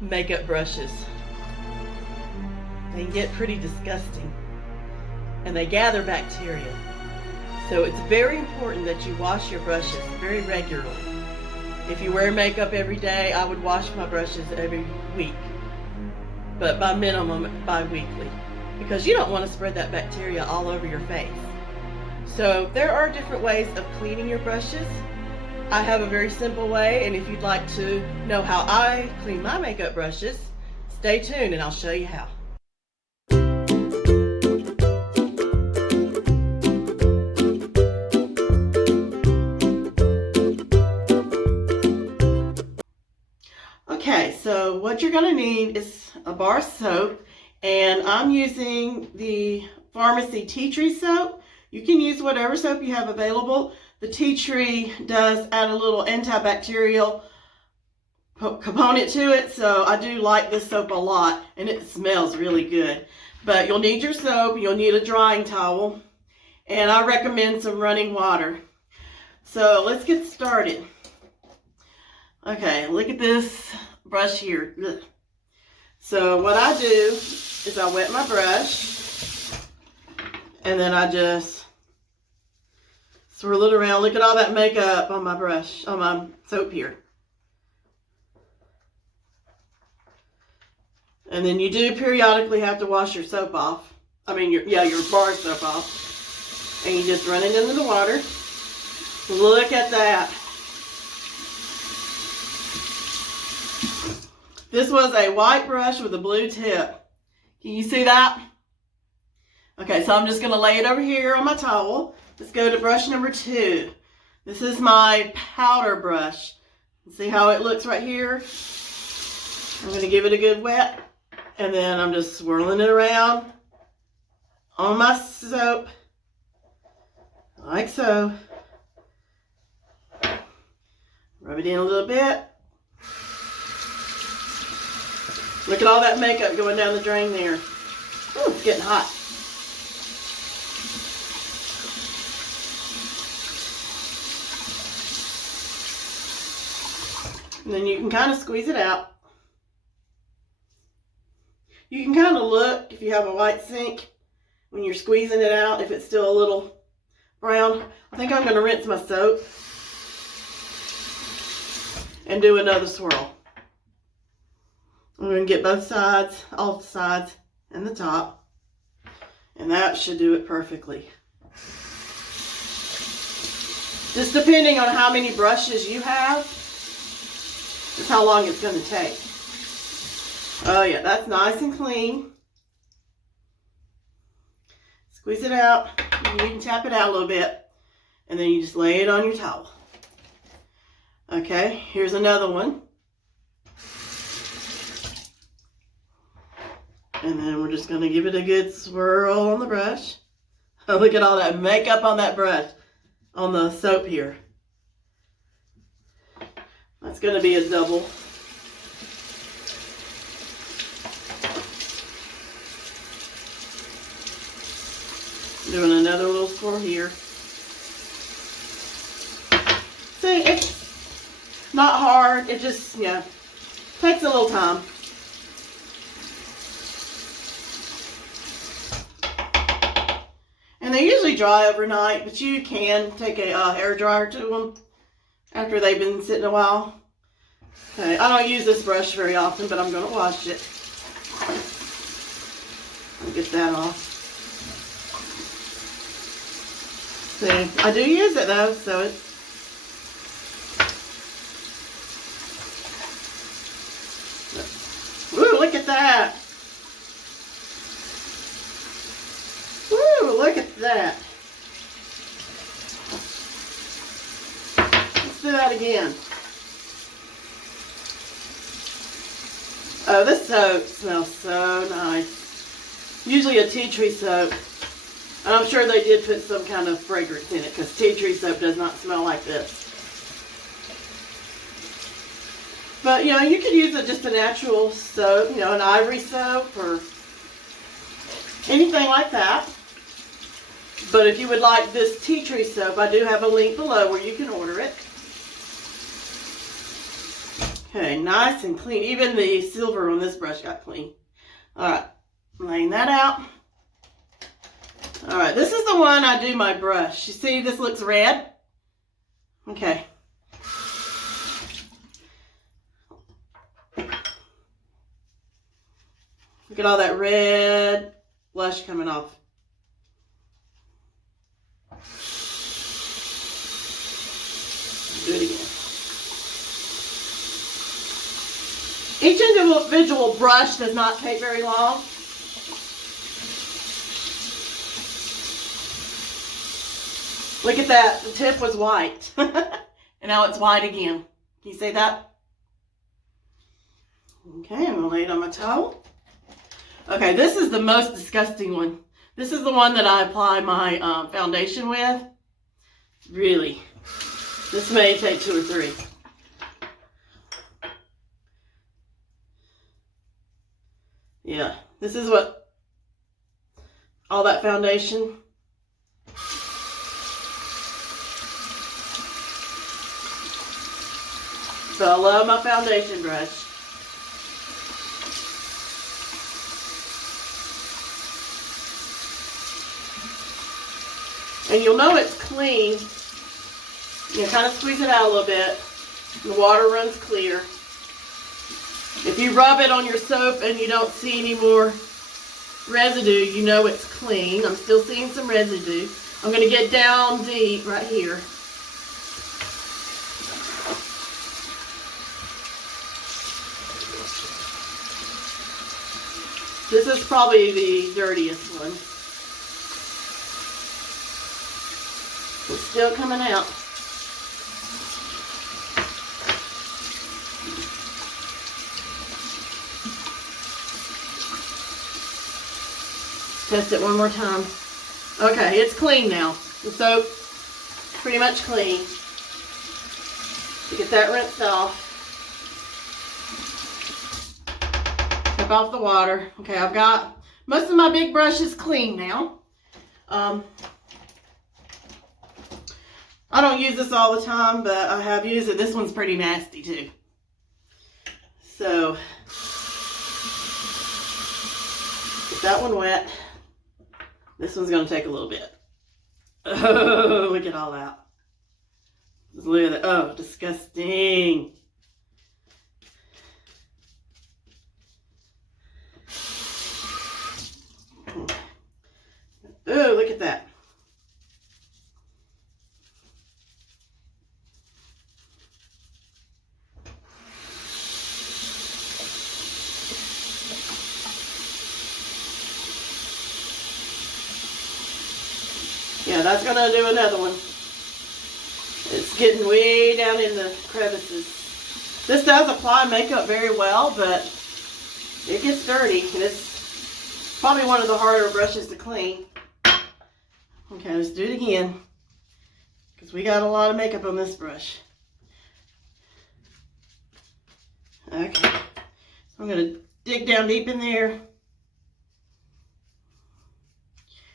makeup brushes. They get pretty disgusting and they gather bacteria. So it's very important that you wash your brushes very regularly. If you wear makeup every day, I would wash my brushes every week, but by minimum bi-weekly, because you don't want to spread that bacteria all over your face. So there are different ways of cleaning your brushes. I have a very simple way, and if you'd like to know how I clean my makeup brushes, stay tuned and I'll show you how. Okay, so what you're going to need is a bar of soap, and I'm using the pharmacy tea tree soap. You can use whatever soap you have available. The tea tree does add a little antibacterial component to it, so I do like this soap a lot, and it smells really good. But you'll need your soap, you'll need a drying towel, and I recommend some running water. So let's get started. Okay, look at this brush here. Ugh. So what I do is I wet my brush, and then I just swirl it around. Look at all that makeup on my brush, on my soap here. And then you do periodically have to wash your soap off. I mean, your bar soap off. And you just run it into the water. Look at that. This was a white brush with a blue tip. Can you see that? Okay, so I'm just going to lay it over here on my towel. Let's go to brush number 2. This is my powder brush. See how it looks right here? I'm going to give it a good wet. And then I'm just swirling it around on my soap. Like so. Rub it in a little bit. Look at all that makeup going down the drain there. Ooh, it's getting hot. And then you can kind of squeeze it out. You can kind of look, if you have a white sink, when you're squeezing it out, if it's still a little brown. I think I'm going to rinse my soap and do another swirl. I'm going to get both sides, all the sides, and the top. And that should do it perfectly. Just depending on how many brushes you have, is how long it's going to take. Oh yeah, that's nice and clean. Squeeze it out. You can tap it out a little bit. And then you just lay it on your towel. Okay, here's another one. And then we're just going to give it a good swirl on the brush. Oh, look at all that makeup on that brush, on the soap here. That's going to be a double. Doing another little swirl here. See, it's not hard. It just, takes a little time. And they usually dry overnight, but you can take a hair dryer to them after they've been sitting a while. Okay, I don't use this brush very often, but I'm going to wash it. I'll get that off. See, I do use it though, so it's woo, look at that. Woo, look at that. Let's do that again. Oh, this soap smells so nice. Usually a tea tree soap. And I'm sure they did put some kind of fragrance in it, because tea tree soap does not smell like this. But, you could use just a natural soap, an ivory soap or anything like that. But if you would like this tea tree soap, I do have a link below where you can order it. Okay, nice and clean. Even the silver on this brush got clean. All right, laying that out. All right, this is the one I do my brush. You see this looks red? Okay. Look at all that red blush coming off. Do it again. Each individual brush does not take very long. Look at that. The tip was white. And now it's white again. Can you see that? Okay, I'm going to lay it on my towel. Okay, this is the most disgusting one. This is the one that I apply my foundation with. Really. This may take 2 or 3. Yeah, this is what all that foundation. So I love my foundation brush. And you'll know it's clean. You kind of squeeze it out a little bit. The water runs clear. If you rub it on your soap and you don't see any more residue, you know it's clean. I'm still seeing some residue. I'm going to get down deep right here. This is probably the dirtiest one. It's still coming out. Test it one more time. Okay, it's clean now. The soap's pretty much clean. To get that rinsed off. Tip off the water. Okay, I've got most of my big brushes clean now. I don't use this all the time, but I have used it. This one's pretty nasty too. So, get that one wet. This one's going to take a little bit. Oh, look at all that. Just look at it. Oh, disgusting. Oh, look at that. Yeah, that's going to do another one. It's getting way down in the crevices. This does apply makeup very well, but it gets dirty. And it's probably one of the harder brushes to clean. Okay, let's do it again. Because we got a lot of makeup on this brush. Okay. So I'm going to dig down deep in there.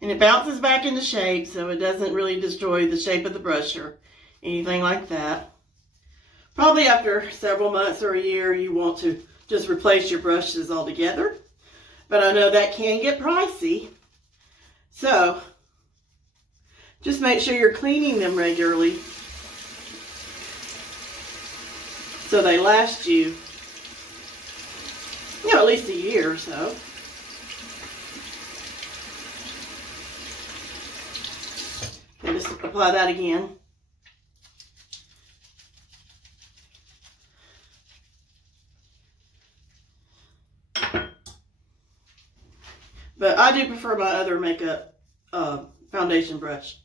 And it bounces back into shape, so it doesn't really destroy the shape of the brush or anything like that. Probably after several months or a year, you want to just replace your brushes altogether. But I know that can get pricey. So, just make sure you're cleaning them regularly so they last you, at least a year or so. And just apply that again. But I do prefer my other makeup foundation brush.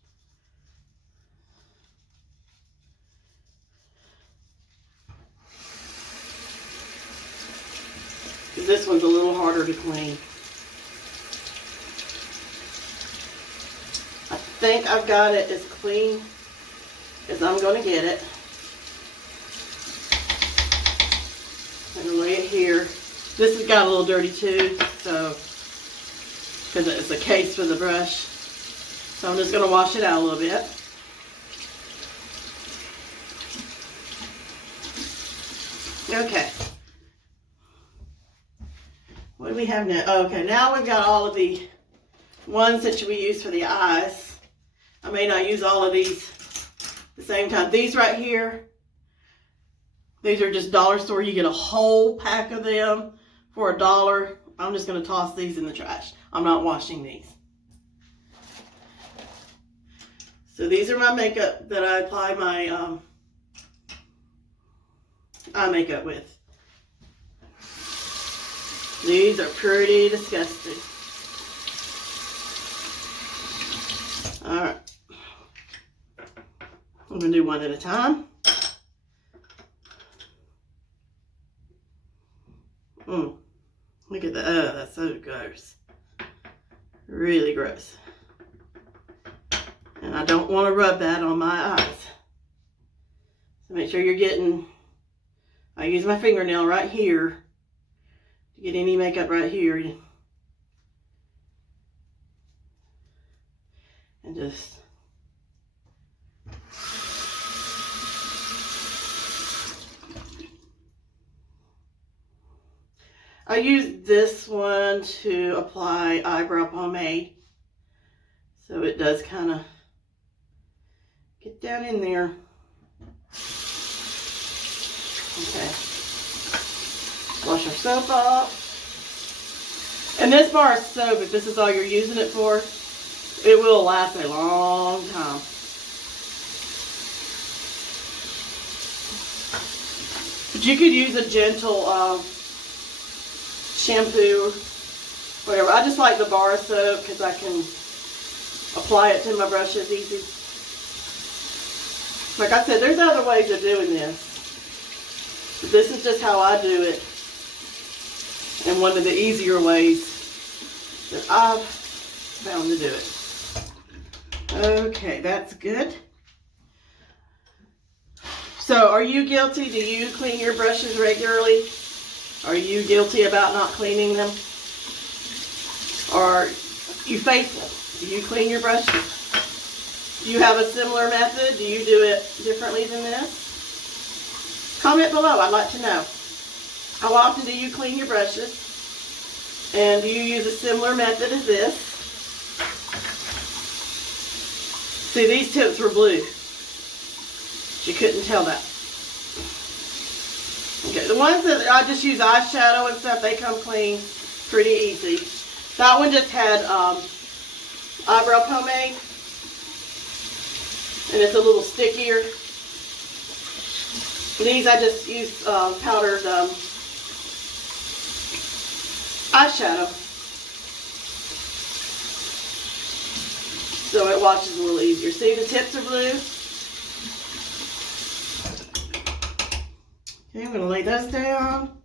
This one's a little harder to clean. I think I've got it as clean as I'm going to get it. I'm going to lay it here. This has got a little dirty too, so because it's a case for the brush. So I'm just going to wash it out a little bit. Okay. What do we have now? Okay, now we've got all of the ones that we use for the eyes. I may not use all of these at the same time. These right here, these are just dollar store. You get a whole pack of them for $1. I'm just going to toss these in the trash. I'm not washing these. So these are my makeup that I apply my eye makeup with. These are pretty disgusting. Alright. I'm going to do one at a time. Look at that. Oh, that's so gross. Really gross. And I don't want to rub that on my eyes. So make sure you're getting, I use my fingernail right here to get any makeup right here. And just I use this one to apply eyebrow pomade. So it does kind of get down in there. Okay. Wash our soap off. And this bar of soap, if this is all you're using it for, it will last a long time. But you could use a gentle shampoo, whatever. I just like the bar of soap because I can apply it to my brushes easy. Like I said, there's other ways of doing this. But this is just how I do it. And one of the easier ways that I've found to do it. Okay, that's good. So, are you guilty? Do you clean your brushes regularly? Are you guilty about not cleaning them? Are you faithful? Do you clean your brushes? Do you have a similar method? Do you do it differently than this? Comment below, I'd like to know. How often do you clean your brushes? And do you use a similar method as this? See, these tips were blue. You couldn't tell that. Okay, the ones that I just use eyeshadow and stuff, they come clean pretty easy. That one just had eyebrow pomade. And it's a little stickier. These I just use powdered eyeshadow. So it washes a little easier. See, the tips are blue. Okay, I'm going to lay those down.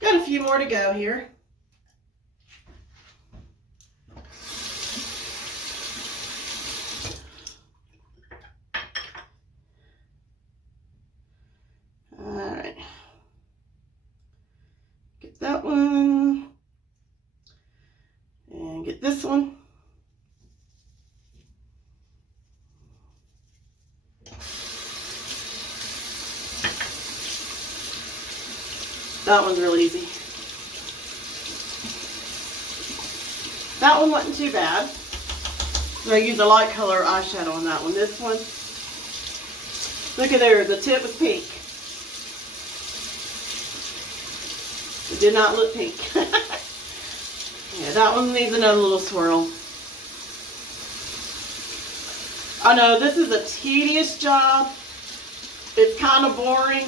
Got a few more to go here. Alright. Get that one. And get this one. That one's real easy. That one wasn't too bad. So I used a light color eyeshadow on that one. This one, look at there, the tip was pink. It did not look pink. Yeah, that one needs another little swirl. I know this is a tedious job. It's kind of boring.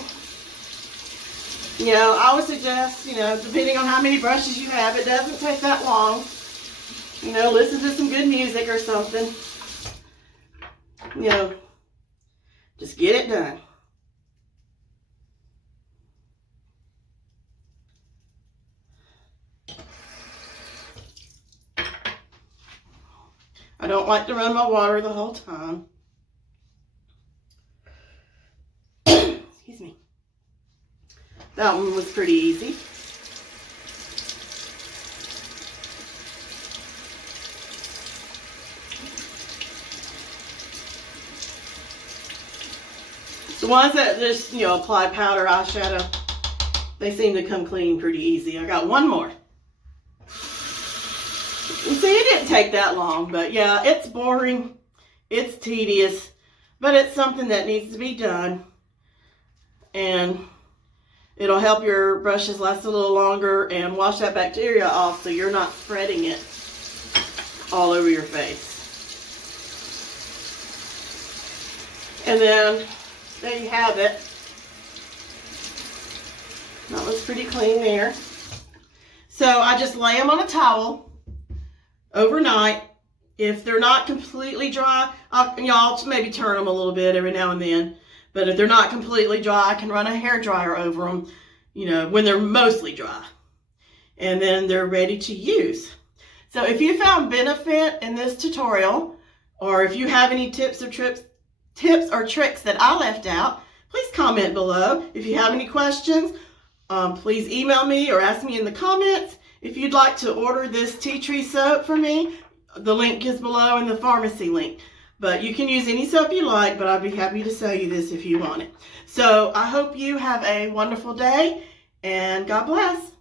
You know, I would suggest, you know, depending on how many brushes you have, it doesn't take that long. You know, listen to some good music or something. You know, just get it done. I don't like to run my water the whole time. Excuse me. That one was pretty easy. The ones that just, you know, apply powder eyeshadow, They seem to come clean pretty easy. I got one more. You see, it didn't take that long, but yeah, it's boring. It's tedious, but it's something that needs to be done. And it'll help your brushes last a little longer and wash that bacteria off so you're not spreading it all over your face. And then there you have it. That looks pretty clean there. So I just lay them on a towel overnight. If they're not completely dry, I'll maybe turn them a little bit every now and then. But if they're not completely dry, I can run a hair dryer over them, when they're mostly dry. And then they're ready to use. So if you found benefit in this tutorial, or if you have any tips or tricks that I left out, please comment below. If you have any questions, please email me or ask me in the comments. If you'd like to order this tea tree soap for me, the link is below in the pharmacy link. But you can use any soap you like, but I'd be happy to sell you this if you want it. So I hope you have a wonderful day, and God bless.